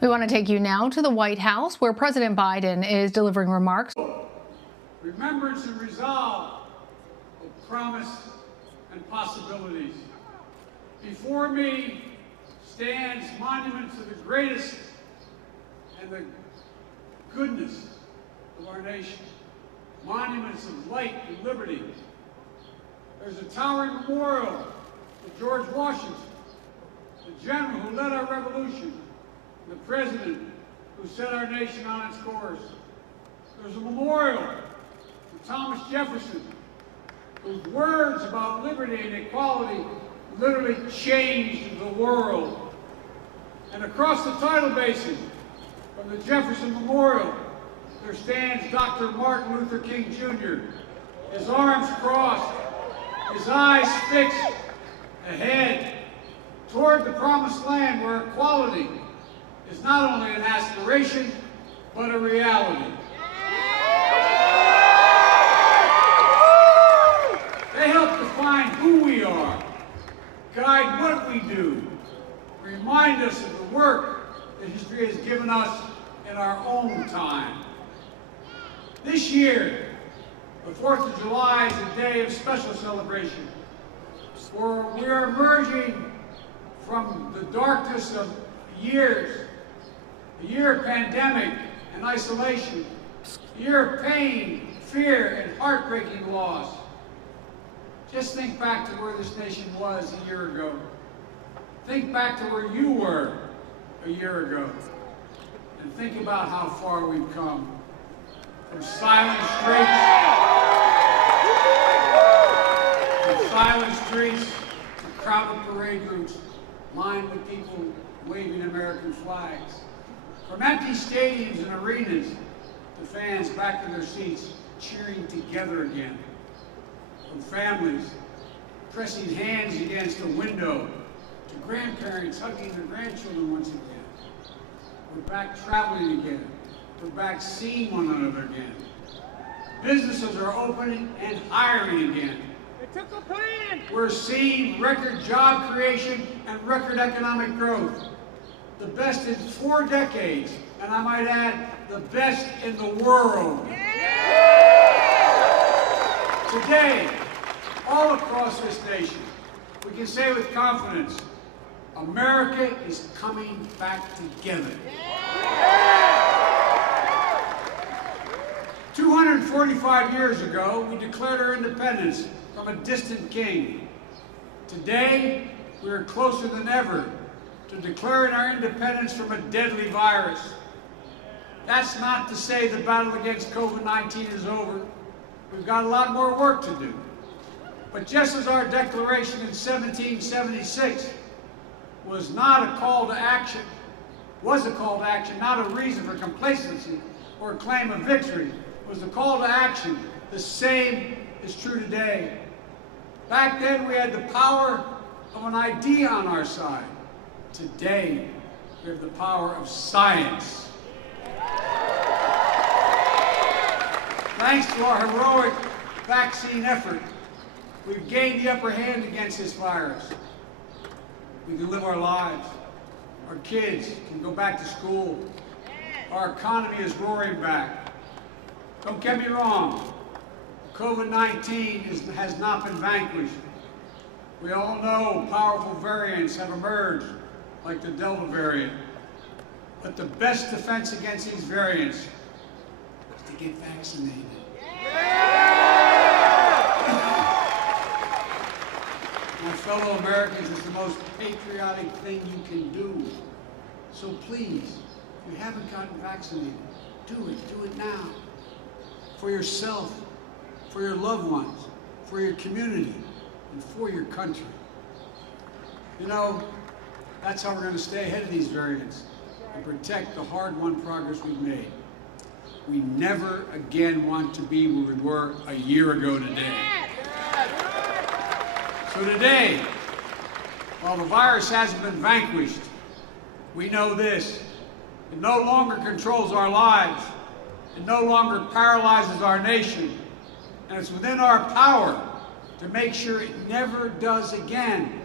We want to take you now to the White House, where President Biden is delivering remarks. Remembrance and resolve of promise and possibilities. Before me stands monuments of the greatest and the goodness of our nation. Monuments of light and liberty. There's a towering memorial to George Washington, the general who led our revolution, the president who set our nation on its course. There's a memorial to Thomas Jefferson, whose words about liberty and equality literally changed the world. And across the tidal basin, from the Jefferson Memorial, there stands Dr. Martin Luther King Jr., his arms crossed, his eyes fixed ahead toward the promised land where equality is not only an aspiration, but a reality. They help define who we are, guide what we do, remind us of the work that history has given us in our own time. This year, the 4th of July is a day of special celebration, for we are emerging from the darkness of years, a year of pandemic and isolation, a year of pain, fear, and heartbreaking loss. Just think back to where this nation was a year ago. Think back to where you were a year ago. And think about how far we've come. From silent streets to crowded parade routes lined with people waving American flags. From empty stadiums and arenas to fans back in their seats cheering together again. From families pressing hands against a window to grandparents hugging their grandchildren once again. We're back traveling again. We're back seeing one another again. Businesses are opening and hiring again. It took a plan. We're seeing record job creation and record economic growth. The best in 4 decades, and I might add, the best in the world. Yeah! Today, all across this nation, we can say with confidence, America is coming back together. Yeah! 245 years ago, we declared our independence from a distant king. Today, we are closer than ever to declaring our independence from a deadly virus. That's not to say the battle against COVID-19 is over. We've got a lot more work to do. But just as our declaration in 1776 was not a call to action, not a reason for complacency or a claim of victory, was a call to action. The same is true today. Back then, we had the power of an idea on our side. Today, we have the power of science. Thanks to our heroic vaccine effort, we've gained the upper hand against this virus. We can live our lives. Our kids can go back to school. Our economy is roaring back. Don't get me wrong, COVID-19 has not been vanquished. We all know powerful variants have emerged, like the Delta variant. But the best defense against these variants is to get vaccinated. My fellow Americans, it's the most patriotic thing you can do. So please, if you haven't gotten vaccinated, do it now. For yourself, for your loved ones, for your community, and for your country. You know, that's how we're going to stay ahead of these variants and protect the hard-won progress we've made. We never again want to be where we were a year ago today. So today, while the virus hasn't been vanquished, we know this: it no longer controls our lives. It no longer paralyzes our nation. And it's within our power to make sure it never does again.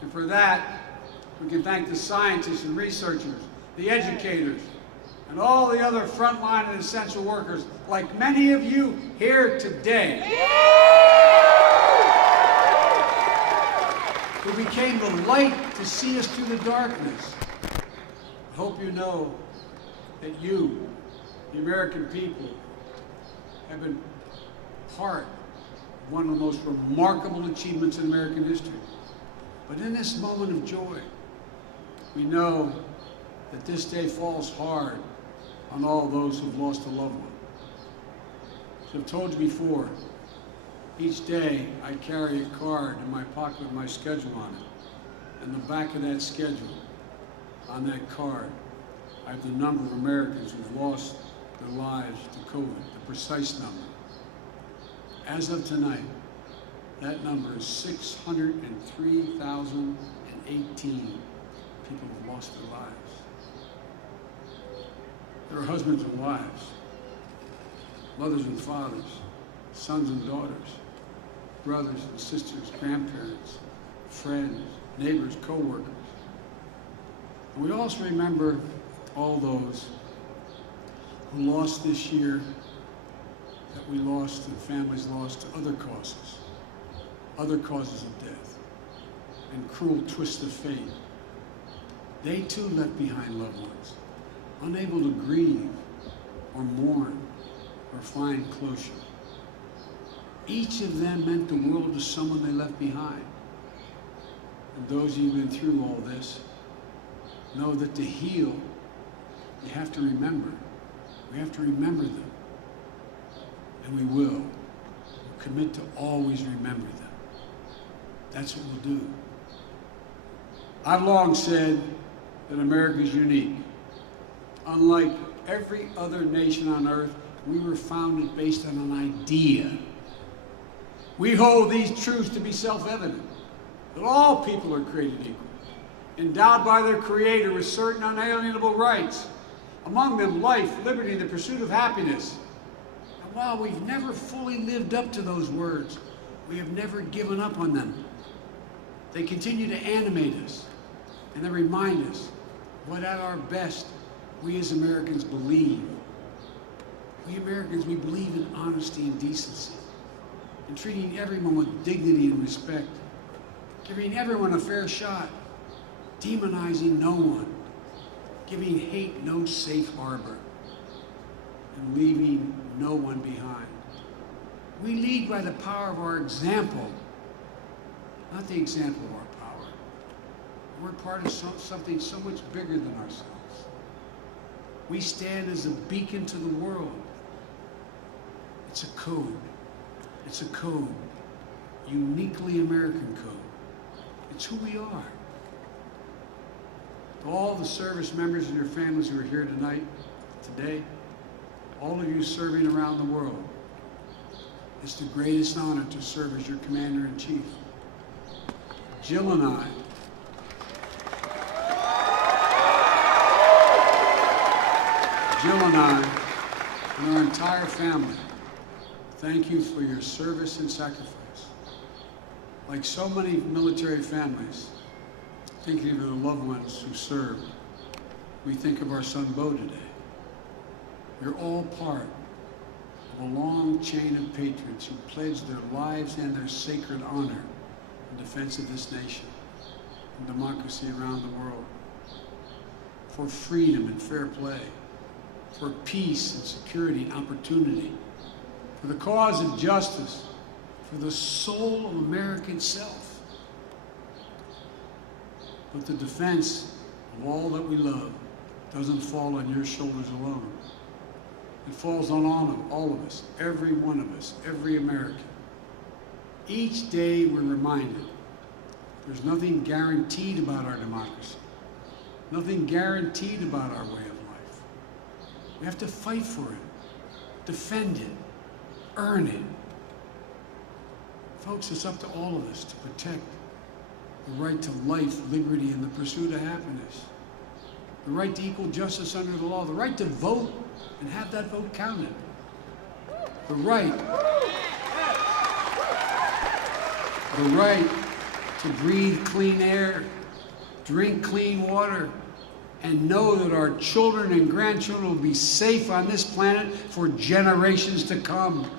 And for that, we can thank the scientists and researchers the educators, and all the other frontline and essential workers, like many of you here today, who became the light to see us through the darkness. I hope you know that you, the American people, have been part of one of the most remarkable achievements in American history. But in this moment of joy, we know that this day falls hard on all those who've lost a loved one. As I've told you before, each day I carry a card in my pocket with my schedule on it. And the back of that schedule, on that card, I have the number of Americans who've lost their lives to COVID, the precise number. As of tonight, that number is 603,018 people have lost their lives. There are husbands and wives, mothers and fathers, sons and daughters, brothers and sisters, grandparents, friends, neighbors, co-workers. And we also remember all those who lost this year, that we lost and families lost to other causes of death and cruel twists of fate. They too left behind loved ones, unable to grieve or mourn or find closure. Each of them meant the world to someone they left behind. And those of you who've been through all this know that to heal, you have to remember. We have to remember them. And we will. We'll commit to always remember them. That's what we'll do. I've long said that America is unique. Unlike every other nation on earth, we were founded based on an idea. We hold these truths to be self-evident, that all people are created equal, endowed by their Creator with certain unalienable rights, among them life, liberty, and the pursuit of happiness. And while we've never fully lived up to those words, we have never given up on them. They continue to animate us, and they remind us what at our best we as Americans believe. We Americans, we believe in honesty and decency, in treating everyone with dignity and respect, giving everyone a fair shot, demonizing no one, giving hate no safe harbor, and leaving no one behind. We lead by the power of our example, not the example of our power. We're part of something so much bigger than ourselves. We stand as a beacon to the world. It's a code. It's a code, uniquely American code. It's who we are. To all the service members and their families who are here tonight, today, all of you serving around the world, it's the greatest honor to serve as your Commander-in-Chief. Jill and I, and our entire family, thank you for your service and sacrifice. Like so many military families, thinking of the loved ones who served, we think of our son Bo today. You're all part of a long chain of patriots who pledged their lives and their sacred honor in defense of this nation and democracy around the world, for freedom and fair play, for peace and security and opportunity, for the cause of justice, for the soul of America itself. But the defense of all that we love doesn't fall on your shoulders alone. It falls on all of us, every one of us, every American. Each day we're reminded there's nothing guaranteed about our democracy, nothing guaranteed about our way of life. We have to fight for it, defend it, earn it. Folks, it's up to all of us to protect the right to life, liberty, and the pursuit of happiness, the right to equal justice under the law, the right to vote and have that vote counted, the right to breathe clean air, drink clean water, and know that our children and grandchildren will be safe on this planet for generations to come.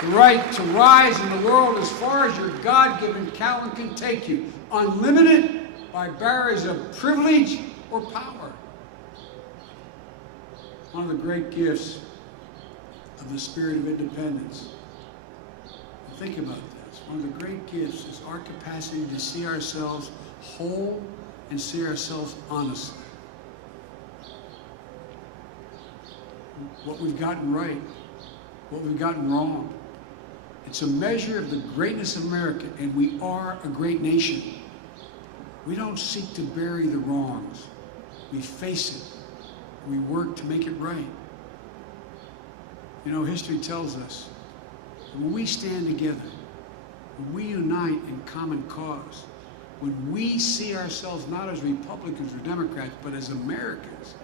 The right to rise in the world as far as your God-given talent can take you, unlimited by barriers of privilege or power. One of the great gifts of the spirit of independence. And think about this. One of the great gifts is our capacity to see ourselves whole and see ourselves honestly. What we've gotten right, what we've gotten wrong. It's a measure of the greatness of America, and we are a great nation. We don't seek to bury the wrongs. We face it. We work to make it right. You know, history tells us that when we stand together, when we unite in common cause, when we see ourselves not as Republicans or Democrats, but as Americans,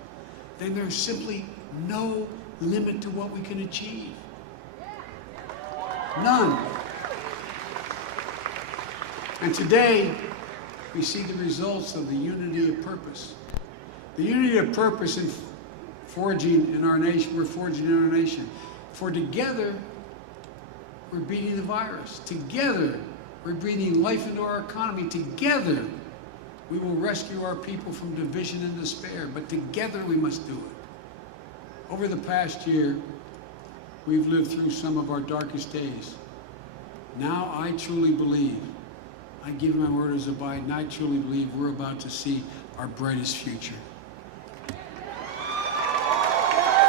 then there's simply no limit to what we can achieve. None. And today, we see the results of the unity of purpose. The unity of purpose in forging in our nation, we're forging in our nation. For together, we're beating the virus. Together, we're breathing life into our economy. Together, we will rescue our people from division and despair. But together, we must do it. Over the past year, we've lived through some of our darkest days. Now, I truly believe, I give my word as a Biden, I truly believe we're about to see our brightest future.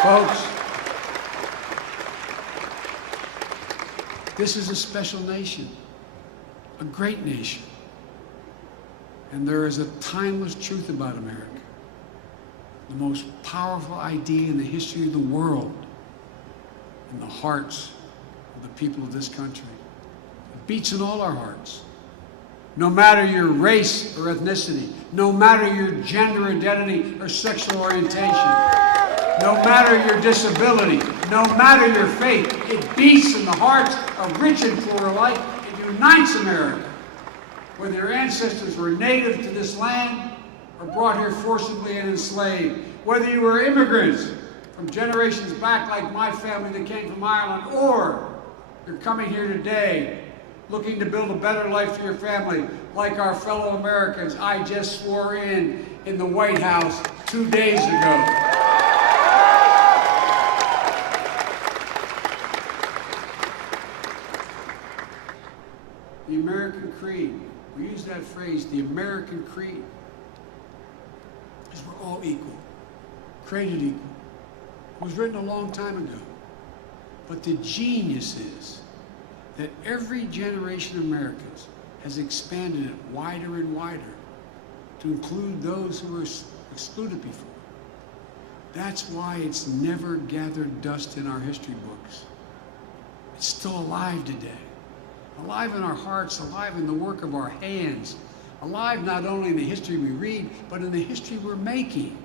Folks, this is a special nation, a great nation. And there is a timeless truth about America. The most powerful idea in the history of the world, in the hearts of the people of this country. It beats in all our hearts. No matter your race or ethnicity, no matter your gender identity or sexual orientation, no matter your disability, no matter your faith, it beats in the hearts of rich and poor alike. It unites America. Whether your ancestors were native to this land or brought here forcibly and enslaved, whether you were immigrants from generations back like my family that came from Ireland, or you're coming here today looking to build a better life for your family like our fellow Americans I just swore in the White House 2 days ago. The American creed, we use that phrase, the American creed, is we're all equal, created equal. It was written a long time ago. But the genius is that every generation of Americans has expanded it wider and wider to include those who were excluded before. That's why it's never gathered dust in our history books. It's still alive today. Alive in our hearts, alive in the work of our hands, alive not only in the history we read, but in the history we're making.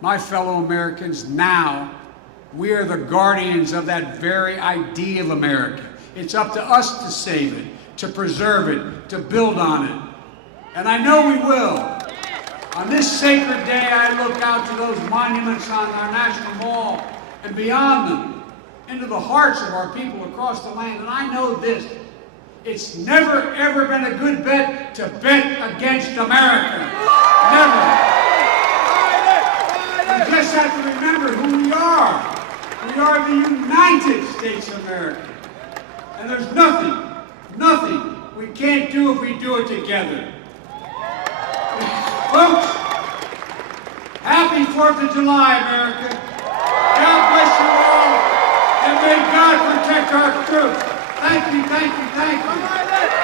My fellow Americans, now, we are the guardians of that very idea of America. It's up to us to save it, to preserve it, to build on it. And I know we will. On this sacred day, I look out to those monuments on our National Mall and beyond them, into the hearts of our people across the land. And I know this, it's never, ever been a good bet to bet against America. Never. We just have to remember who we are. We are the United States of America. And there's nothing we can't do if we do it together. Folks, happy 4th of July, America. God bless you all. And may God protect our troops. Thank you, thank you, thank you.